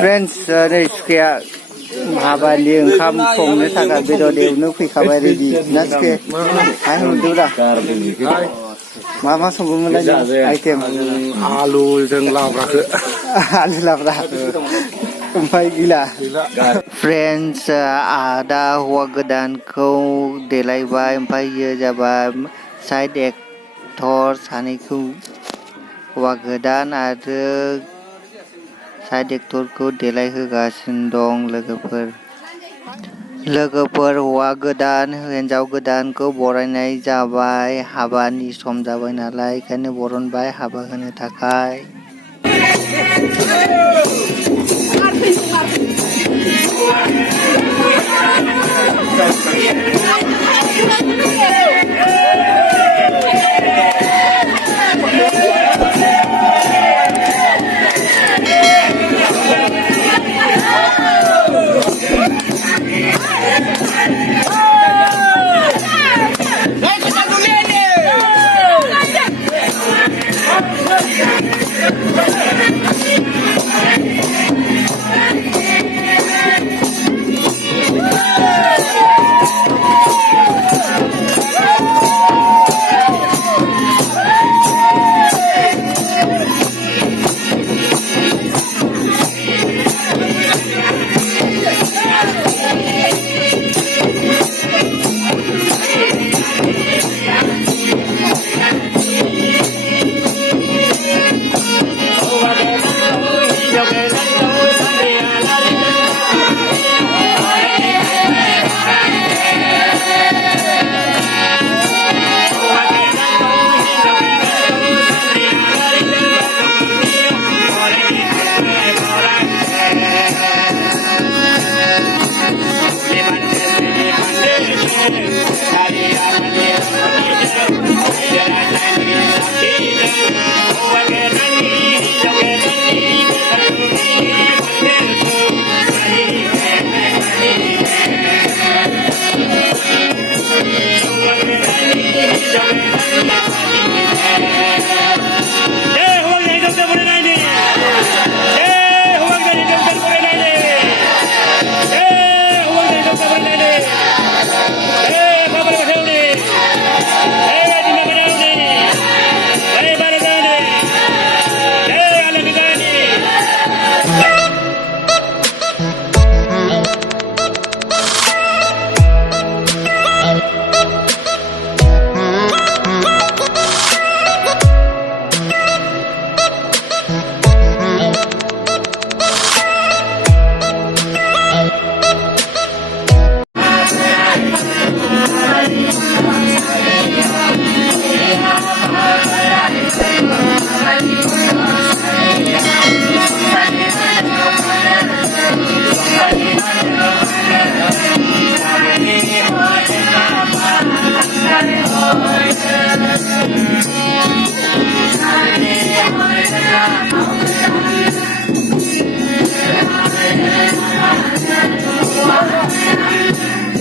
Friends नै सुखेया हाबानि ओंखाम संनो थाखाय बेदर एवनो फैखाबाय रेडि ना सुखे हाय होनदोब्रा मा संगौमोनलाय आइटेम आलुजों लाब्राखो आलु लाब्रा ओमफ्राय गैला फ्रेंड्स आदा हौवा गोदानखौ देलायबाय ओमफ्राय जाबाय साइड एक्टर सानैखौ हौवा गोदान आरो साइड एक्टरखौ देलायहोगासिनो दं लोगोफोर हौवा गोदान हिन्जाव गोदानखौ बरायनाय जाबाय हाबानि सम जाबाय नालाय ओंखायनो बरनबाय हाबा होनो थाखाय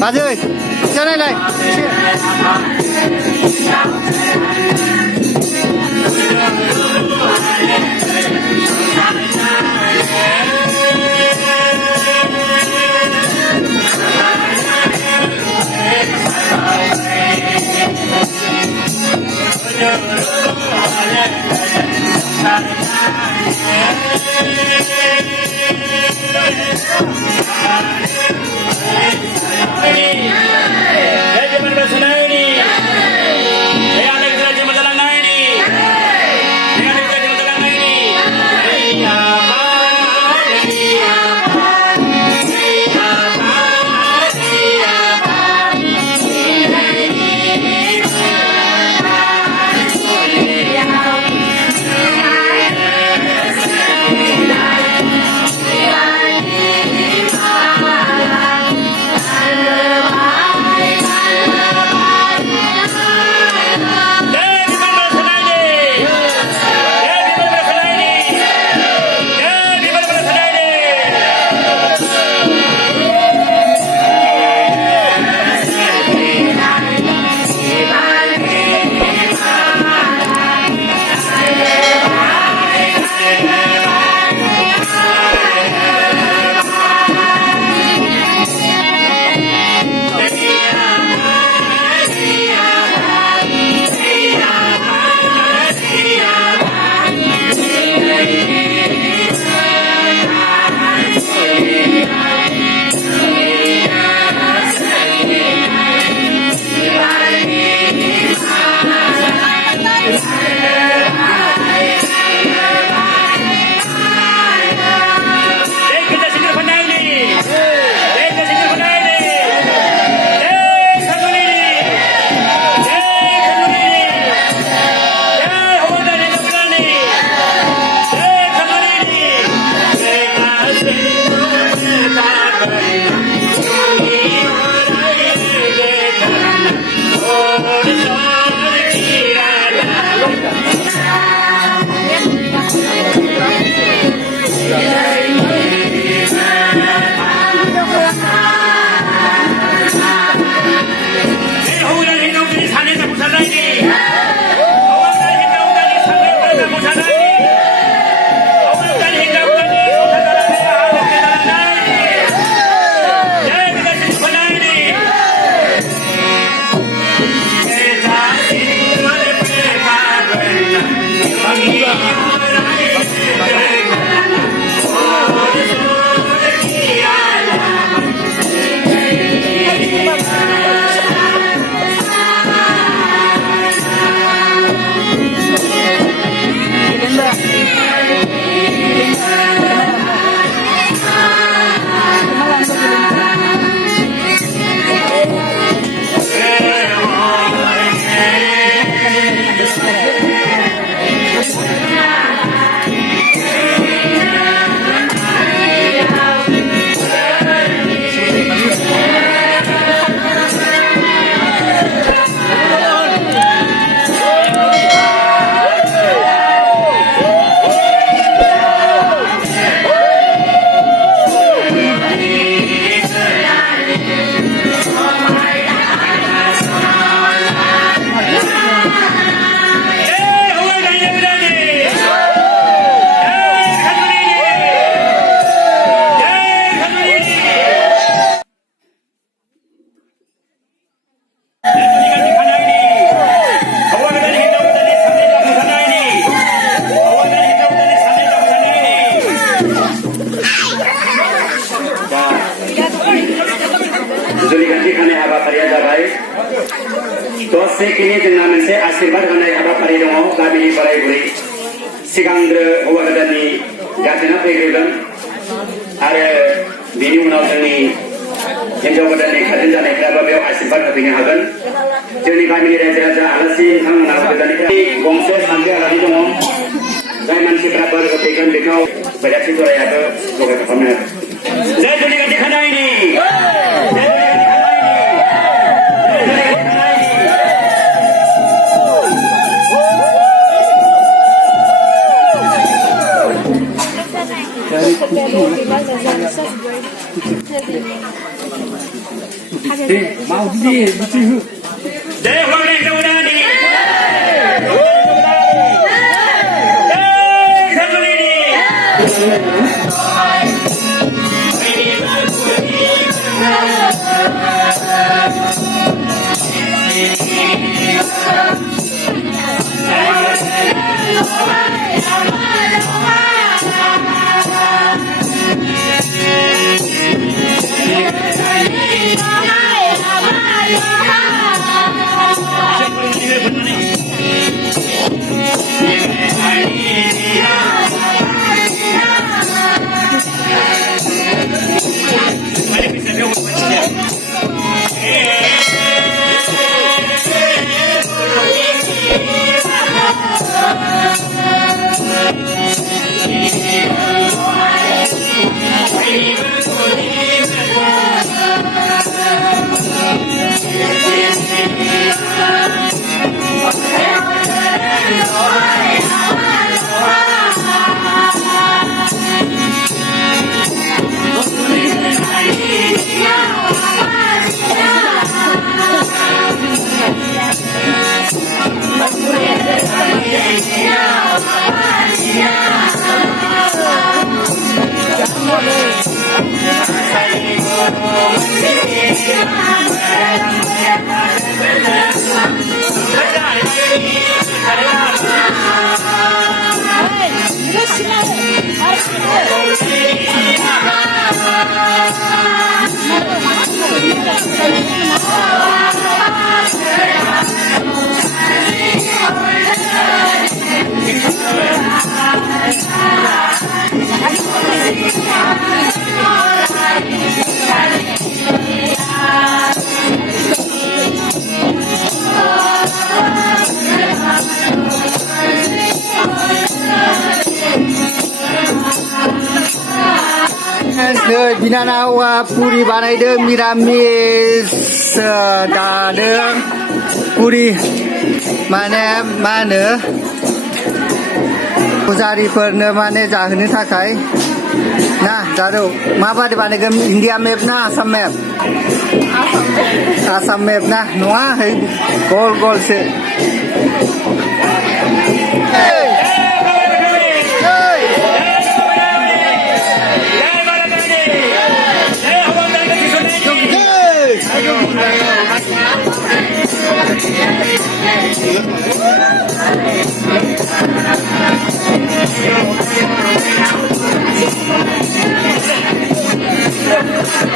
बाजै जानायलाय जोंना मोनसे आशीर्बाद होनाय हाबाफारि दङ गामिनि बोराय बुरै सिगांग्रो हौवा गोदाननि गार्जेना फैग्रोगोन आरो बेनि उनाव जोंनि हिन्जाव गोदाननि खारजोन जानायफ्राबो बेयाव आशीर्बाद होफैनो हागोन जोंनि गामिनि रायजो राजा आलासि बिथांमोना गोदाननिफ्राय गंसे सानद्रि आलासि दङ जाय मानसिफ्रा बोर होफैगोन बेखौ बैराथि जरायाबो जगायग खालामनो जय जुलि गाति खानायनि जय हमारे गौरानी बिनानावा पुरी बानायदों मिरामिस दादों पुरी माने मा होनो पुजारिफोरनो माने जाहोनो थाखाय ना जारौ माबादि बानायगोन इन्डिया मेप ना आसाम मेप आसाम मेप ना नङा गल गलसो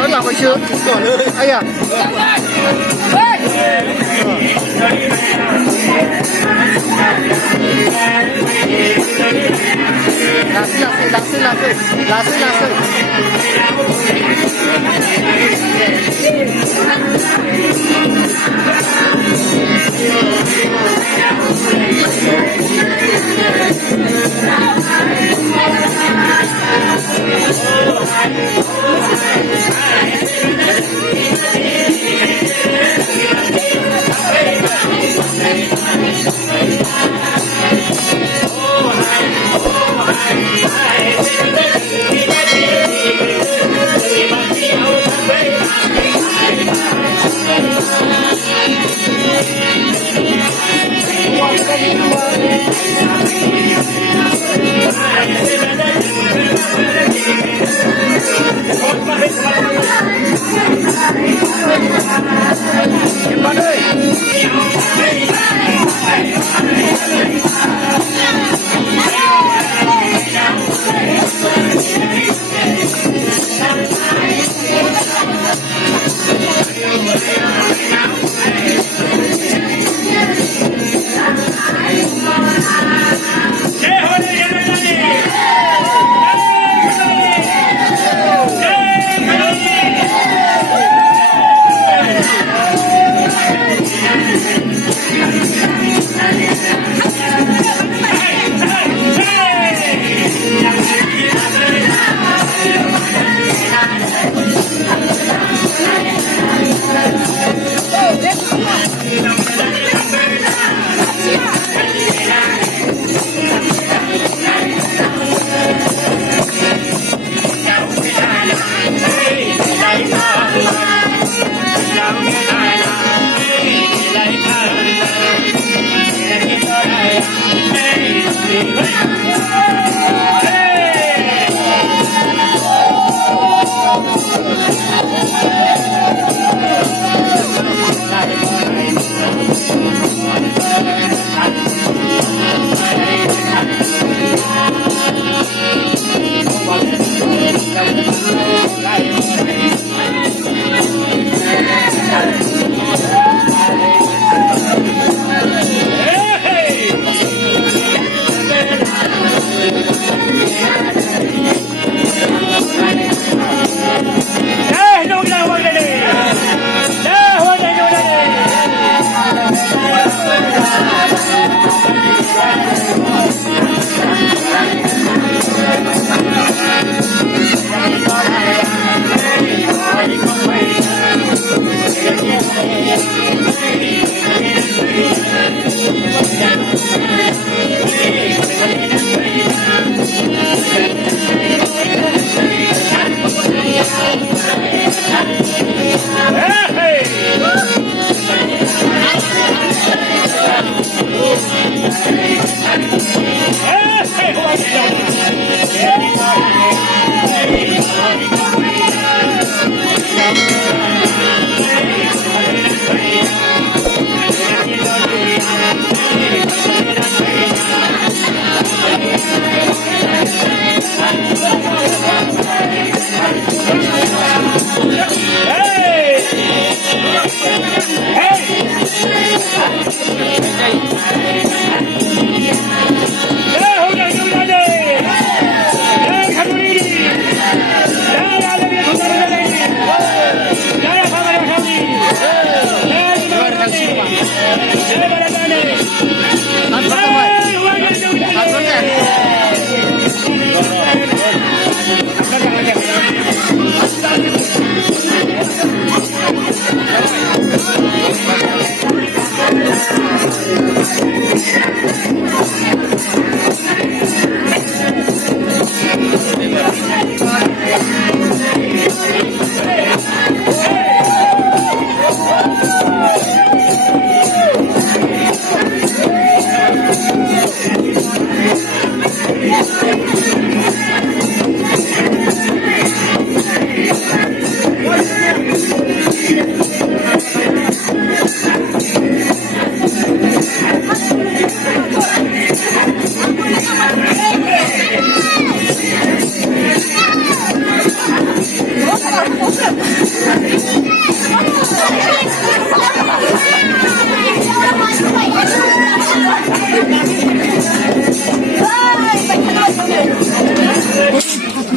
Làm phải chưa? Ai à?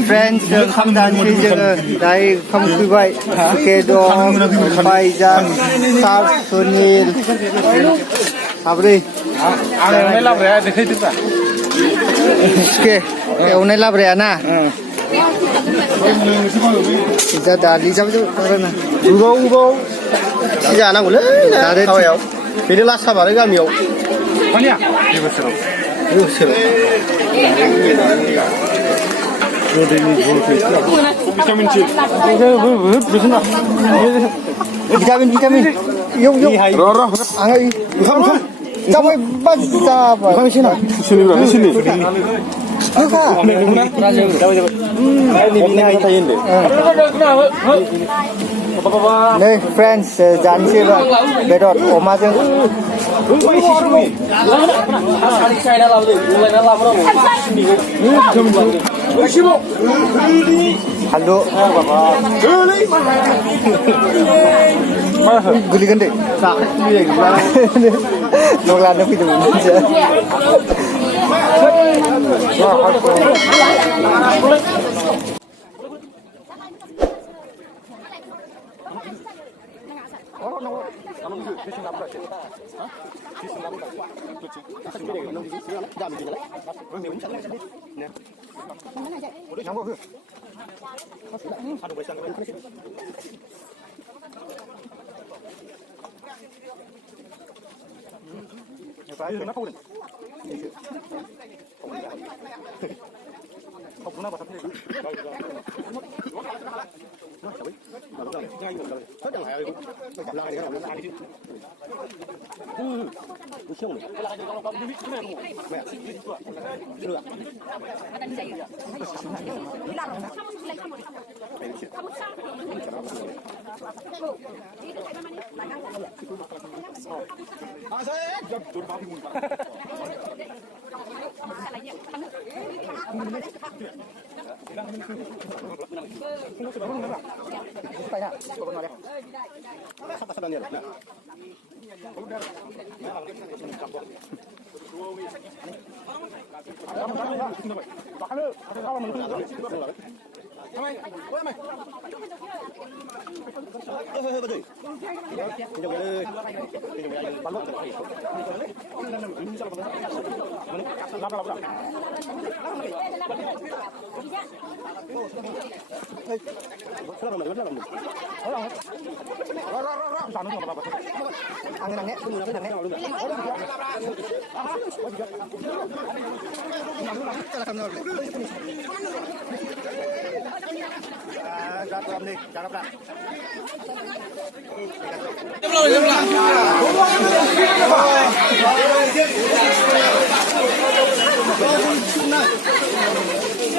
Friends, không gian khi dừng đây không quý vậy kê đo bay ra sao Sunil học đi Này làm rồi, để thấy được à? kê eo này làm rồi na giờ đã đi sao chứ rồi nè 우고 시자 나 원래 나래요 비릴라 사바를 가미요 아니야. 이거 싫어. 이거 싫어 비타민 C. 왜 무슨 나 vitamin yung 러러. ang 이거 잡아 빠져 이거 신나 신이라 신이. 그가 네 friends janjiba bedot omajeng halo guli gande nonglan no pitu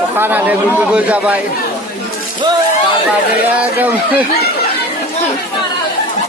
अखा हानानै गुल गुल जाबाय बारबादों एकदम